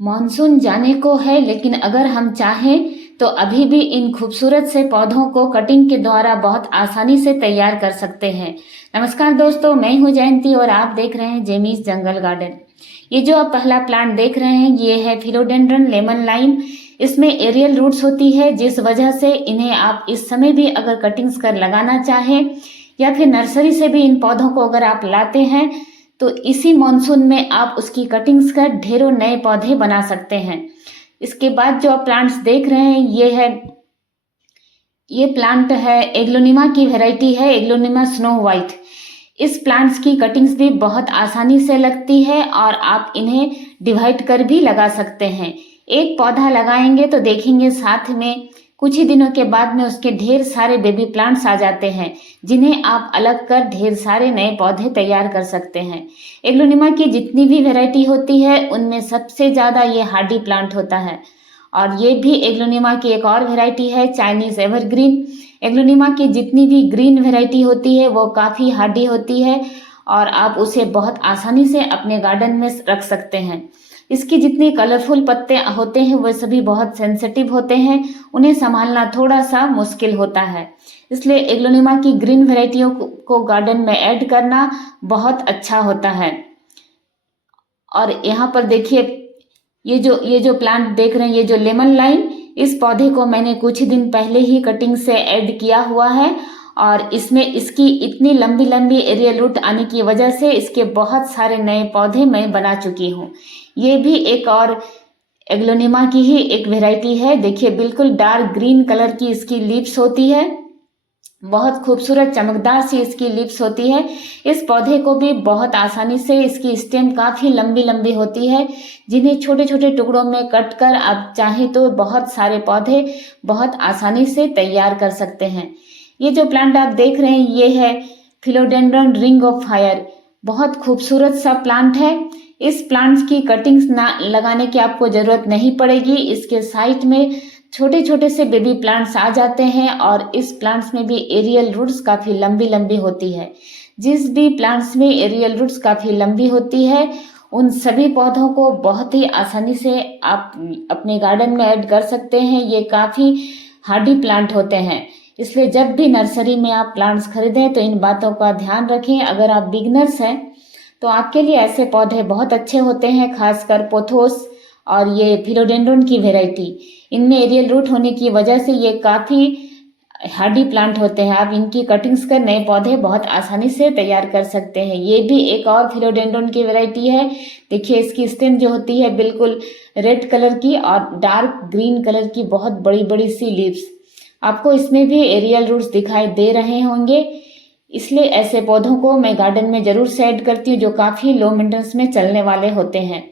Monsoon जाने को है, लेकिन अगर हम चाहें तो अभी भी इन खूबसूरत से पौधों को कटिंग के द्वारा बहुत आसानी से तैयार कर सकते हैं। नमस्कार दोस्तों, मैं हूं जयंती और आप देख रहे हैं जेमीज जंगल गार्डन। ये जो आप पहला प्लांट देख रहे हैं ये है फिलोडेंड्रन लेमन लाइम। इसमें एरियल रूट्स होती है, जिस वजह से इन्हें आप इस समय भी अगर कटिंग्स कर लगाना चाहें या फिर नर्सरी से भी इन पौधों को अगर आप लाते हैं तो इसी मॉनसून में आप उसकी कटिंग्स कर ढेरों नए पौधे बना सकते हैं। इसके बाद जो आप प्लांट्स देख रहे हैं ये प्लांट है एग्लोनिमा की वैरायटी है, एग्लोनिमा स्नो वाइट। इस प्लांट्स की कटिंग्स भी बहुत आसानी से लगती है और आप इन्हें डिवाइड कर भी लगा सकते हैं। एक पौधा लगाएंगे तो देखेंगे साथ में कुछ ही दिनों के बाद में उसके ढेर सारे बेबी प्लांट्स आ जाते हैं, जिन्हें आप अलग कर ढेर सारे नए पौधे तैयार कर सकते हैं। एग्लोनिमा की जितनी भी वैरायटी होती है उनमें सबसे ज़्यादा ये हार्डी प्लांट होता है। और ये भी एग्लोनिमा की एक और वैरायटी है चाइनीज एवरग्रीन। एग्लोनिमा की जितनी भी ग्रीन वैरायटी होती है वो काफ़ी हार्डी होती है और आप उसे बहुत आसानी से अपने गार्डन में रख सकते हैं। इसकी जितनी कलरफुल पत्ते होते हैं वो सभी बहुत सेंसिटिव होते हैं, उन्हें संभालना थोड़ा सा मुश्किल होता है। इसलिए एग्लोनिमा की ग्रीन वैरायटियों को गार्डन में ऐड करना बहुत अच्छा होता है। और यहाँ पर देखिए ये जो प्लांट देख रहे हैं, ये जो लेमन लाइम, इस पौधे को मैंने कुछ दिन पहले ही कटिंग से ऐड किया हुआ है और इसमें इसकी इतनी लंबी लंबी एरियल रूट आने की वजह से इसके बहुत सारे नए पौधे मैं बना चुकी हूँ। ये भी एक और एग्लोनिमा की ही एक वैरायटी है। देखिए बिल्कुल डार्क ग्रीन कलर की इसकी लीव्स होती है, बहुत खूबसूरत चमकदार सी इसकी लिप्स होती है। इस पौधे को भी बहुत आसानी से, इसकी स्टेम काफ़ी लंबी लंबी होती है, जिन्हें छोटे छोटे टुकड़ों में कट कर आप चाहें तो बहुत सारे पौधे बहुत आसानी से तैयार कर सकते हैं। ये जो प्लांट आप देख रहे हैं ये है फिलोडेंड्रन रिंग ऑफ फायर। बहुत खूबसूरत सा प्लांट है। इस प्लांट्स की कटिंग्स ना लगाने की आपको ज़रूरत नहीं पड़ेगी। इसके साइड में छोटे छोटे से बेबी प्लांट्स आ जाते हैं और इस प्लांट्स में भी एरियल रूट्स काफ़ी लंबी लंबी होती है। जिस भी प्लांट्स में एरियल रूट्स काफ़ी लंबी होती है उन सभी पौधों को बहुत ही आसानी से आप अपने गार्डन में ऐड कर सकते हैं। ये काफ़ी हार्डी प्लांट होते हैं, इसलिए जब भी नर्सरी में आप प्लांट्स खरीदें तो इन बातों का ध्यान रखें। अगर आप बिगनर्स हैं तो आपके लिए ऐसे पौधे बहुत अच्छे होते हैं, खासकर पोथोस और ये फिलोडेंड्रन की वैरायटी। इनमें एरियल रूट होने की वजह से ये काफ़ी हार्डी प्लांट होते हैं। आप इनकी कटिंग्स कर नए पौधे बहुत आसानी से तैयार कर सकते हैं। ये भी एक और फिलोडेंड्रन की वैरायटी है। देखिए इसकी स्टेम जो होती है बिल्कुल रेड कलर की और डार्क ग्रीन कलर की बहुत बड़ी बड़ी सी लीव्स। आपको इसमें भी एरियल रूट्स दिखाई दे रहे होंगे, इसलिए ऐसे पौधों को मैं गार्डन में ज़रूर से ऐड करती हूँ जो काफ़ी लो मेंटेनेंस में चलने वाले होते हैं।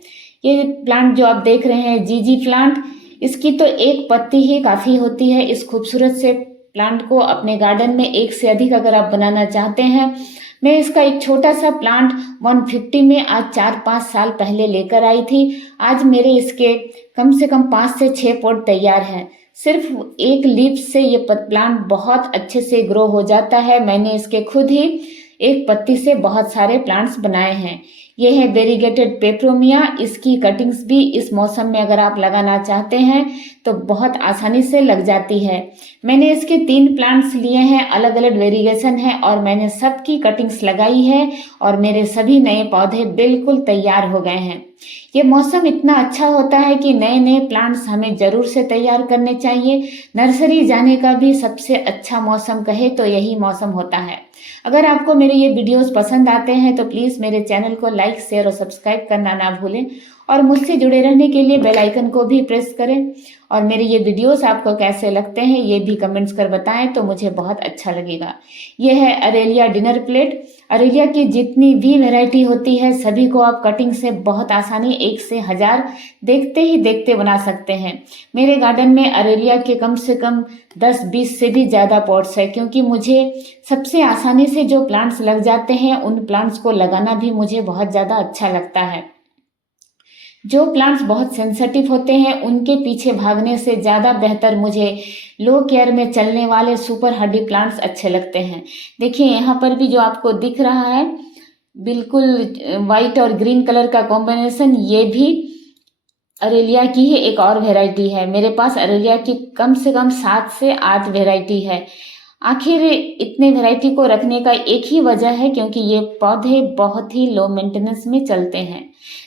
ये प्लांट जो आप देख रहे हैं जीजी प्लांट, इसकी तो एक पत्ती ही काफ़ी होती है। इस खूबसूरत से प्लांट को अपने गार्डन में एक से अधिक अगर आप बनाना चाहते हैं, मैं इसका एक छोटा सा प्लांट 150 में आज 4-5 साल पहले लेकर आई थी। आज मेरे इसके कम से कम 5 से 6 पॉट तैयार हैं। सिर्फ एक लीफ से ये प्लांट बहुत अच्छे से ग्रो हो जाता है। मैंने इसके खुद ही एक पत्ती से बहुत सारे प्लांट्स बनाए हैं। ये है वेरीगेटेड पेपरोमिया। इसकी कटिंग्स भी इस मौसम में अगर आप लगाना चाहते हैं तो बहुत आसानी से लग जाती है। मैंने इसके 3 प्लांट्स लिए हैं, अलग अलग वेरिएशन है और मैंने सबकी कटिंग्स लगाई है और मेरे सभी नए पौधे बिल्कुल तैयार हो गए हैं। ये मौसम इतना अच्छा होता है कि नए नए प्लांट्स हमें ज़रूर से तैयार करने चाहिए। नर्सरी जाने का भी सबसे अच्छा मौसम कहे तो यही मौसम होता है। अगर आपको मेरे ये वीडियोस पसंद आते हैं तो प्लीज़ मेरे चैनल को लाइक, शेयर और सब्सक्राइब करना ना भूलें और मुझसे जुड़े रहने के लिए बेल आइकन को भी प्रेस करें। और मेरे ये वीडियोस आपको कैसे लगते हैं ये भी कमेंट्स कर बताएं तो मुझे बहुत अच्छा लगेगा। ये है अरेलिया डिनर प्लेट। अरेलिया की जितनी भी वैरायटी होती है सभी को आप कटिंग से बहुत आसानी 1 से 1000 देखते ही देखते बना सकते हैं। मेरे गार्डन में अरेलिया के कम से कम 10-20 से भी ज़्यादा पॉट्स है, क्योंकि मुझे सबसे आसानी से जो प्लांट्स लग जाते हैं उन प्लांट्स को लगाना भी मुझे बहुत ज़्यादा अच्छा लगता है। जो प्लांट्स बहुत सेंसिटिव होते हैं उनके पीछे भागने से ज़्यादा बेहतर मुझे लो केयर में चलने वाले सुपर हार्डी प्लांट्स अच्छे लगते हैं। देखिए यहाँ पर भी जो आपको दिख रहा है बिल्कुल वाइट और ग्रीन कलर का कॉम्बिनेशन, ये भी अरेलिया की ही एक और वैरायटी है। मेरे पास अरेलिया की कम से कम 7 से 8 वैरायटी है। आखिर इतने वैरायटी को रखने का एक ही वजह है, क्योंकि ये पौधे बहुत ही लो मेंटेनेंस में चलते हैं।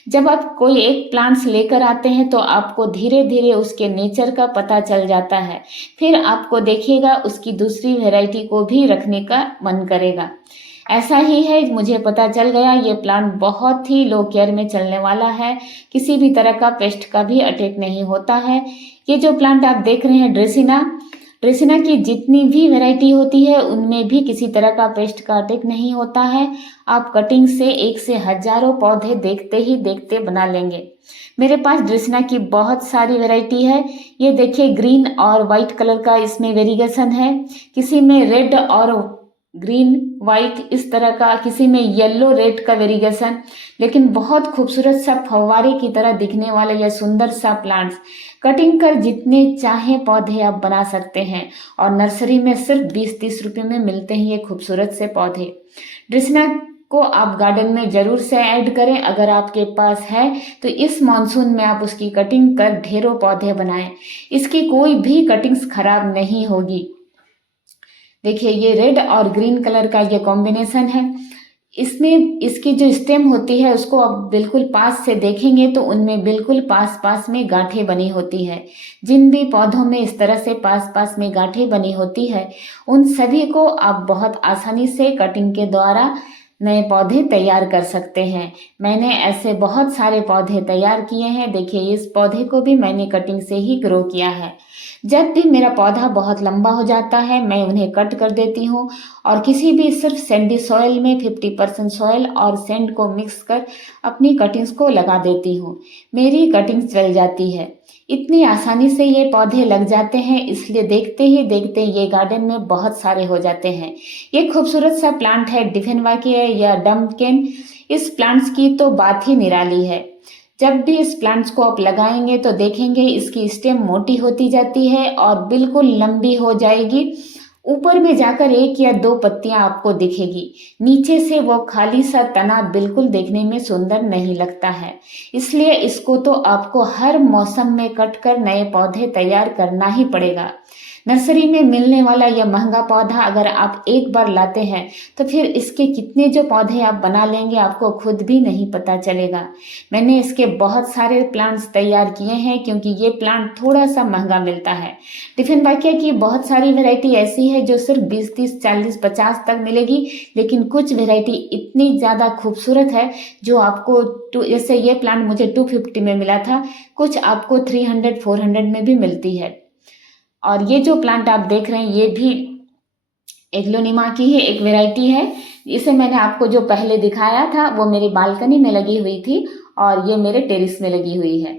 जब आप कोई एक प्लांट्स लेकर आते हैं तो आपको धीरे धीरे उसके नेचर का पता चल जाता है। फिर आपको देखिएगा उसकी दूसरी वैरायटी को भी रखने का मन करेगा। ऐसा ही है, मुझे पता चल गया ये प्लांट बहुत ही लो केयर में चलने वाला है। किसी भी तरह का पेस्ट का भी अटैक नहीं होता है। ये जो प्लांट आप देख रहे हैं ड्रेसिना, ड्रेसिना की जितनी भी वैरायटी होती है उनमें भी किसी तरह का पेस्ट का अटैक नहीं होता है। आप कटिंग से एक से हजारों पौधे देखते ही देखते बना लेंगे। मेरे पास ड्रेसिना की बहुत सारी वैरायटी है। ये देखिए ग्रीन और वाइट कलर का इसमें वेरिएशन है, किसी में रेड और ग्रीन वाइट इस तरह का, किसी में येलो रेड का वेरिएशन, लेकिन बहुत खूबसूरत सा फव्वारे की तरह दिखने वाला यह सुंदर सा प्लांट्स। कटिंग कर जितने चाहे पौधे आप बना सकते हैं और नर्सरी में सिर्फ 20-30 रुपये में मिलते हैं ये खूबसूरत से पौधे। ड्रेसिना को आप गार्डन में जरूर से ऐड करें। अगर आपके पास है तो इस मानसून में आप उसकी कटिंग कर ढेरों पौधे बनाएं। इसकी कोई भी कटिंग्स खराब नहीं होगी। देखिए ये रेड और ग्रीन कलर का ये कॉम्बिनेशन है। इसमें इसकी जो स्टेम होती है उसको आप बिल्कुल पास से देखेंगे तो उनमें बिल्कुल पास पास में गांठें बनी होती है। जिन भी पौधों में इस तरह से पास पास में गांठें बनी होती है उन सभी को आप बहुत आसानी से कटिंग के द्वारा नए पौधे तैयार कर सकते हैं। मैंने ऐसे बहुत सारे पौधे तैयार किए हैं। देखिए इस पौधे को भी मैंने कटिंग से ही ग्रो किया है। जब भी मेरा पौधा बहुत लंबा हो जाता है मैं उन्हें कट कर देती हूँ और किसी भी सिर्फ सैंडी सॉइल में 50% सॉइल और सैंड को मिक्स कर अपनी कटिंग्स को लगा देती हूँ। मेरी कटिंग्स चल जाती है। इतनी आसानी से ये पौधे लग जाते हैं, इसलिए देखते ही देखते ये गार्डन में बहुत सारे हो जाते हैं। ये खूबसूरत सा प्लांट है डिफेनबाकिया या डम्पकिन। इस प्लांट्स की तो बात ही निराली है। जब भी इस प्लांट्स को आप लगाएंगे तो देखेंगे इसकी स्टेम मोटी होती जाती है और बिल्कुल लंबी हो जाएगी। ऊपर में जाकर 1 या 2 पत्तियां आपको दिखेगी, नीचे से वो खाली सा तना बिल्कुल देखने में सुंदर नहीं लगता है। इसलिए इसको तो आपको हर मौसम में कट कर नए पौधे तैयार करना ही पड़ेगा। नर्सरी में मिलने वाला यह महंगा पौधा अगर आप एक बार लाते हैं तो फिर इसके कितने जो पौधे आप बना लेंगे आपको खुद भी नहीं पता चलेगा। मैंने इसके बहुत सारे प्लांट्स तैयार किए हैं क्योंकि ये प्लांट थोड़ा सा महंगा मिलता है। डिफेनबाकिया की बहुत सारी वैरायटी ऐसी है जो सिर्फ 20, 30, 40, 50 तक मिलेगी, लेकिन कुछ वैरायटी इतनी ज़्यादा खूबसूरत है जो आपको जैसे ये प्लांट मुझे 250 में मिला था, कुछ आपको 300, 400 में भी मिलती है। और ये जो प्लांट आप देख रहे हैं ये भी एग्लोनिमा की ही एक वैरायटी है। इसे मैंने आपको जो पहले दिखाया था वो मेरी बालकनी में लगी हुई थी और ये मेरे टेरिस में लगी हुई है।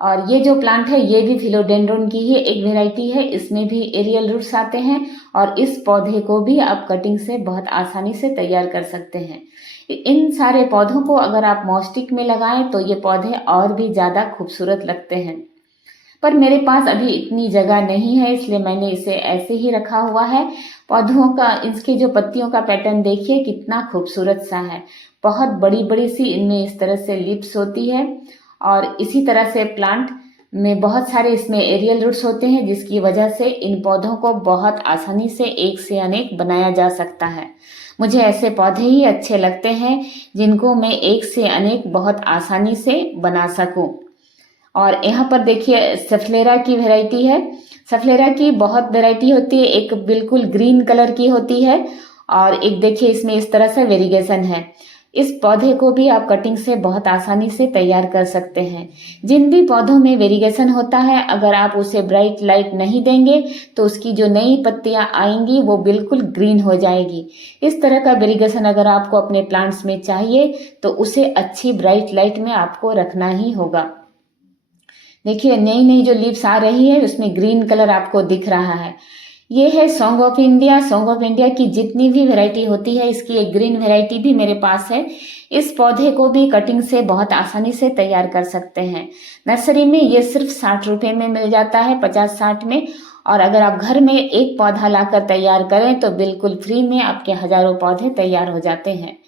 और ये जो प्लांट है ये भी फिलोडेंड्रोन की ही एक वैरायटी है। इसमें भी एरियल रूट्स आते हैं और इस पौधे को भी आप कटिंग से बहुत आसानी से तैयार कर सकते हैं। इन सारे पौधों को अगर आप मॉस्टिक में लगाएं तो ये पौधे और भी ज़्यादा खूबसूरत लगते हैं, पर मेरे पास अभी इतनी जगह नहीं है इसलिए मैंने इसे ऐसे ही रखा हुआ है। पौधों का इसके जो पत्तियों का पैटर्न देखिए कितना खूबसूरत सा है। बहुत बड़ी बड़ी सी इनमें इस तरह से लिप्स होती है और इसी तरह से प्लांट में बहुत सारे इसमें एरियल रूट्स होते हैं जिसकी वजह से इन पौधों को बहुत आसानी से एक से अनेक बनाया जा सकता है। मुझे ऐसे पौधे ही अच्छे लगते हैं जिनको मैं एक से अनेक बहुत आसानी से बना सकूं। और यहाँ पर देखिए सफलेरा की वैरायटी है। सफलेरा की बहुत वैरायटी होती है, एक बिल्कुल ग्रीन कलर की होती है और एक देखिए इसमें इस तरह से वेरिएशन है। इस पौधे को भी आप कटिंग से बहुत आसानी से तैयार कर सकते हैं। जिन भी पौधों में वेरिएशन होता है अगर आप उसे ब्राइट लाइट नहीं देंगे तो उसकी जो नई पत्तियां आएंगी वो बिल्कुल ग्रीन हो जाएगी। इस तरह का वेरिएशन अगर आपको अपने प्लांट्स में चाहिए तो उसे अच्छी ब्राइट लाइट में आपको रखना ही होगा। देखिए नई नई जो लीव्स आ रही है उसमें ग्रीन कलर आपको दिख रहा है। ये है song of India. Song of India की जितनी भी वैरायटी होती है इसकी एक ग्रीन वैरायटी भी मेरे पास है। इस पौधे को भी कटिंग से बहुत आसानी से तैयार कर सकते हैं। नर्सरी में ये सिर्फ 60 रुपये में मिल जाता है, 50-60 में। और अगर आप घर में एक पौधा लाकर तैयार करें तो बिल्कुल फ्री में आपके हजारों पौधे तैयार हो जाते हैं।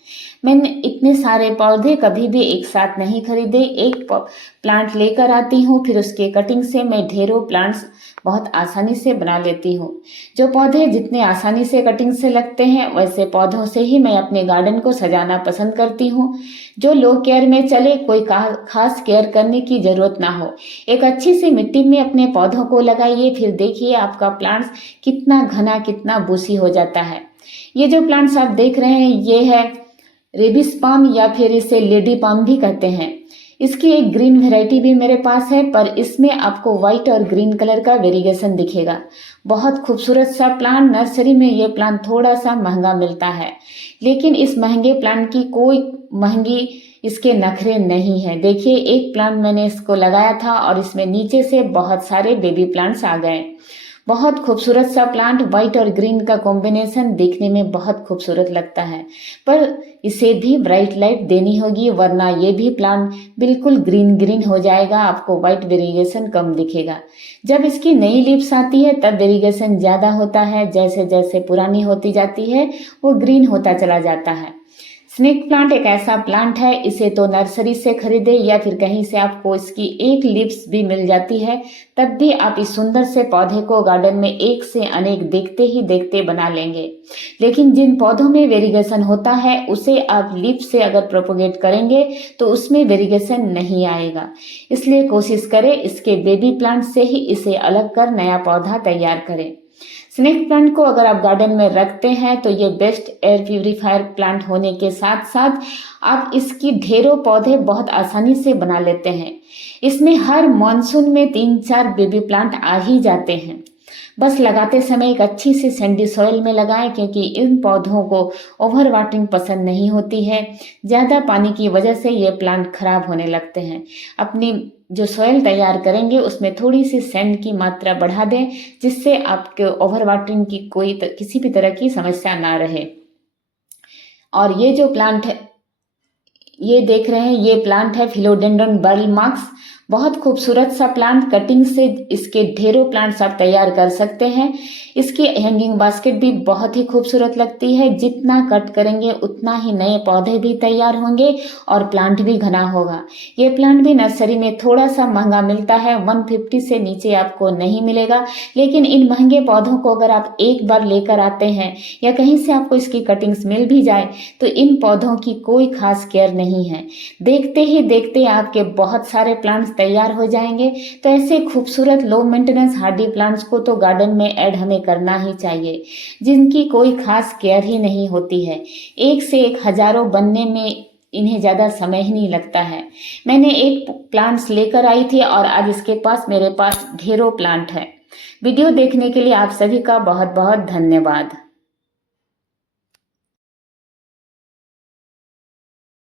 मैंने इतने सारे पौधे कभी भी एक साथ नहीं खरीदे। एक प्लांट लेकर आती हूँ, फिर उसके कटिंग से मैं ढेरों प्लांट्स बहुत आसानी से बना लेती हूँ। जो पौधे जितने आसानी से कटिंग से लगते हैं वैसे पौधों से ही मैं अपने गार्डन को सजाना पसंद करती हूँ। जो लो केयर में चले, कोई खास केयर करने की जरूरत ना हो। एक अच्छी सी मिट्टी में अपने पौधों को लगाइए, फिर देखिए आपका प्लांट्स कितना घना, कितना बूसी हो जाता है। ये जो प्लांट्स आप देख रहे हैं ये है रेबिस पाम या फिर इसे लेडी पाम भी कहते हैं। इसकी एक ग्रीन वैरायटी भी मेरे पास है, पर इसमें आपको व्हाइट और ग्रीन कलर का वेरिएशन दिखेगा। बहुत खूबसूरत सा प्लांट। नर्सरी में ये प्लांट थोड़ा सा महंगा मिलता है, लेकिन इस महंगे प्लांट की कोई महंगी इसके नखरे नहीं है। देखिए एक प्लांट मैंने इसको लगाया था और इसमें नीचे से बहुत सारे बेबी प्लांट्स आ गए। बहुत खूबसूरत सा प्लांट, व्हाइट और ग्रीन का कॉम्बिनेशन देखने में बहुत खूबसूरत लगता है, पर इसे भी ब्राइट लाइट देनी होगी वरना ये भी प्लांट बिल्कुल ग्रीन ग्रीन हो जाएगा, आपको व्हाइट वेरिएशन कम दिखेगा। जब इसकी नई लीव्स आती है तब वेरिएशन ज़्यादा होता है, जैसे जैसे पुरानी होती जाती है वो ग्रीन होता चला जाता है। स्नेक प्लांट एक ऐसा प्लांट है, इसे तो नर्सरी से खरीदे या फिर कहीं से आपको इसकी एक लीव्स भी मिल जाती है, तब भी आप इस सुंदर से पौधे को गार्डन में एक से अनेक देखते ही देखते बना लेंगे। लेकिन जिन पौधों में वेरिएशन होता है उसे आप लीफ से अगर प्रोपोगेट करेंगे तो उसमें वेरिएशन नहीं आएगा। इसलिए कोशिश करें इसके बेबी प्लांट से ही इसे अलग कर नया पौधा तैयार करें। स्नेक प्लांट को अगर आप गार्डन में रखते हैं तो ये बेस्ट एयर प्यूरीफायर प्लांट होने के साथ साथ आप इसकी ढेरों पौधे बहुत आसानी से बना लेते हैं। इसमें हर मॉनसून में 3-4 बेबी प्लांट आ ही जाते हैं। बस लगाते समय एक अच्छी सी सैंडी सॉइल में लगाएं, क्योंकि इन पौधों को ओवर वाटरिंग पसंद नहीं होती है। ज़्यादा पानी की वजह से ये प्लांट खराब होने लगते हैं। अपनी जो सॉइल तैयार करेंगे उसमें थोड़ी सी सैंड की मात्रा बढ़ा दें, जिससे आपके ओवर वाटरिंग की किसी भी तरह की समस्या ना रहे। और ये जो प्लांट है, ये देख रहे हैं, ये प्लांट है फिलोडेंड्रन बर्ल मार्क्स। बहुत खूबसूरत सा प्लांट, कटिंग से इसके ढेरों प्लांट्स आप तैयार कर सकते हैं। इसकी हैंगिंग बास्केट भी बहुत ही खूबसूरत लगती है। जितना कट करेंगे उतना ही नए पौधे भी तैयार होंगे और प्लांट भी घना होगा। ये प्लांट भी नर्सरी में थोड़ा सा महंगा मिलता है, 150 से नीचे आपको नहीं मिलेगा। लेकिन इन महंगे पौधों को अगर आप एक बार लेकर आते हैं या कहीं से आपको इसकी कटिंग्स मिल भी जाए तो इन पौधों की कोई खास केयर नहीं है, देखते ही देखते आपके बहुत सारे प्लांट्स तैयार हो जाएंगे। तो ऐसे खूबसूरत लो मेंटेनेंस हार्डी प्लांट्स को तो गार्डन में ऐड हमें करना ही चाहिए, जिनकी कोई खास केयर ही नहीं होती है। एक से एक हजारों बनने में इन्हें ज़्यादा समय ही नहीं लगता है। मैंने एक प्लांट्स लेकर आई थी और आज इसके पास मेरे पास ढेरों प्लांट है। वीडियो देखने के लिए आप सभी का बहुत बहुत धन्यवाद।